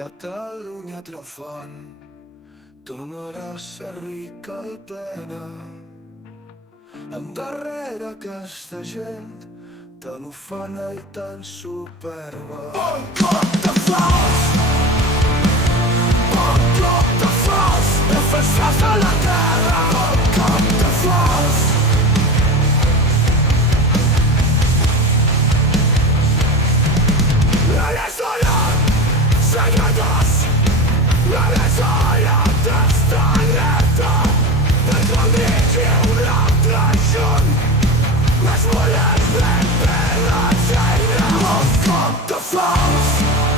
Catalunya trafant, tornarà a ser rica i plena. Endarrere aquesta gent tan ufana i tan superba. Un cop de falç, un cop de falç, defensors de la terra. Un cop de falç. Els Segadors, els nostra nota, ens vol dir un altre junt. Les volem ben per l'encendre. Un cop de falç.